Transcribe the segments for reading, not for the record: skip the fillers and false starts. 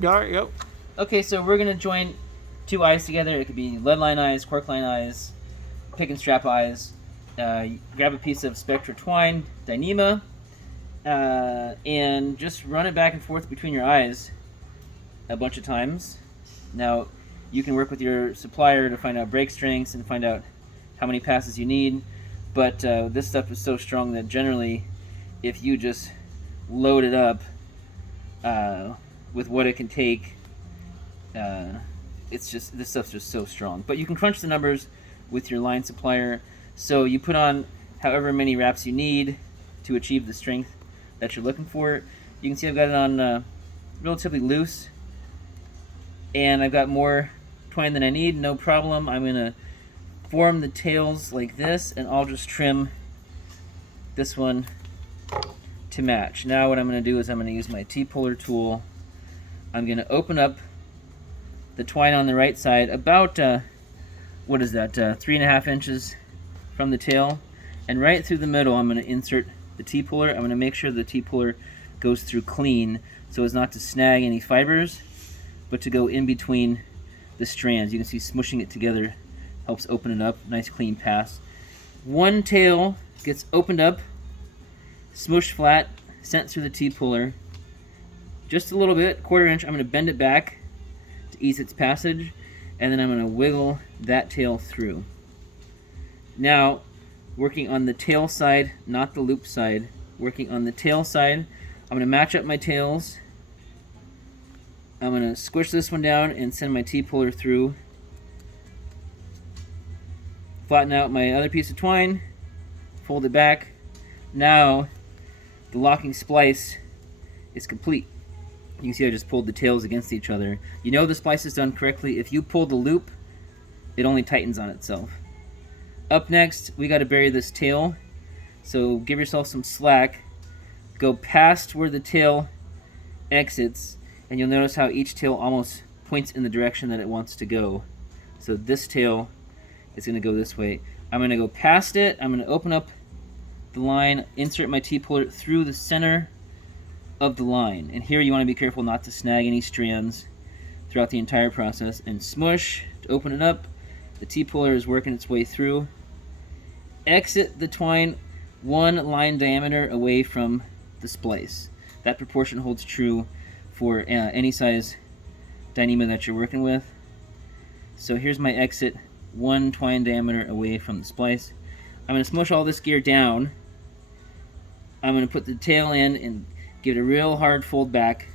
Got it, yep. Okay, so we're going to join two eyes together. It could be lead line eyes, cork line eyes, pick and strap eyes. Grab a piece of Spectra twine, Dyneema, and just run it back and forth between your eyes a bunch of times. Now, you can work with your supplier to find out break strengths and find out how many passes you need, but this stuff is so strong that generally, if you just load it up with what it can take, this stuff's just so strong. But you can crunch the numbers with your line supplier, so you put on however many wraps you need to achieve the strength that you're looking for. You can see I've got it on relatively loose, and I've got more twine than I need, no problem. I'm going to form the tails like this, and I'll just trim this one to match. Now what I'm going to do is I'm going to use my T-puller tool. I'm going to open up the twine on the right side about, 3.5 inches from the tail, and right through the middle I'm going to insert the T-puller. I'm going to make sure the T-puller goes through clean so as not to snag any fibers, but to go in between the strands. You can see smushing it together helps open it up. Nice clean pass. One tail gets opened up, smushed flat, sent through the T-puller just a little bit, 1/4 inch. I'm going to bend it back to ease its passage, and then I'm going to wiggle that tail through. Now, working on the tail side, not the loop side, working on the tail side, I'm going to match up my tails. I'm going to squish this one down and send my T-puller through. Flatten out my other piece of twine, fold it back. Now, the locking splice is complete. You can see I just pulled the tails against each other. You know the splice is done correctly. If you pull the loop, it only tightens on itself. Up next, we got to bury this tail. So give yourself some slack. Go past where the tail exits, and you'll notice how each tail almost points in the direction that it wants to go. So this tail is going to go this way. I'm going to go past it. I'm going to open up the line, insert my T-puller through the center of the line. And here you want to be careful not to snag any strands throughout the entire process. And smush to open it up. The T-puller is working its way through. Exit the twine 1 line diameter away from the splice. That proportion holds true for any size Dyneema that you're working with. So here's my exit, 1 twine diameter away from the splice. I'm going to smush all this gear down. I'm going to put the tail in and give it a real hard fold back.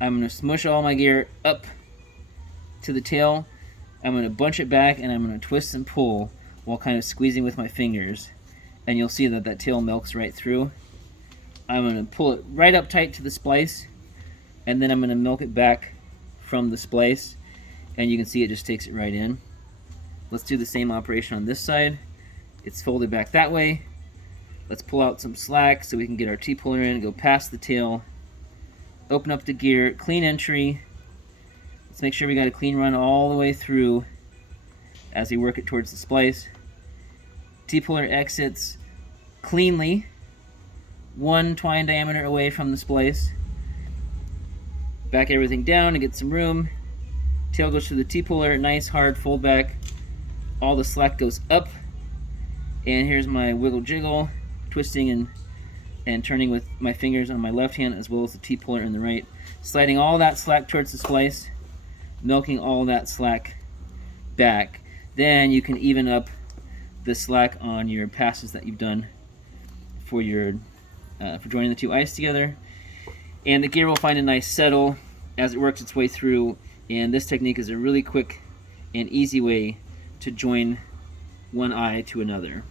I'm going to smush all my gear up to the tail. I'm going to bunch it back, and I'm going to twist and pull while kind of squeezing with my fingers. And you'll see that that tail milks right through. I'm going to pull it right up tight to the splice, and then I'm going to milk it back from the splice, and you can see it just takes it right in. Let's do the same operation on this side. It's folded back that way. Let's pull out some slack so we can get our T-puller in, go past the tail, open up the gear, clean entry. Let's make sure we got a clean run all the way through as we work it towards the splice. T-puller exits cleanly, 1 twine diameter away from the splice. Back everything down to get some room. Tail goes through the T-puller, nice hard fold back. All the slack goes up. And here's my wiggle jiggle, twisting and turning with my fingers on my left hand as well as the T-puller in the right. Sliding all that slack towards the splice, milking all that slack back. Then you can even up the slack on your passes that you've done for your for joining the two eyes together. And the gear will find a nice settle as it works its way through, and this technique is a really quick and easy way to join one eye to another.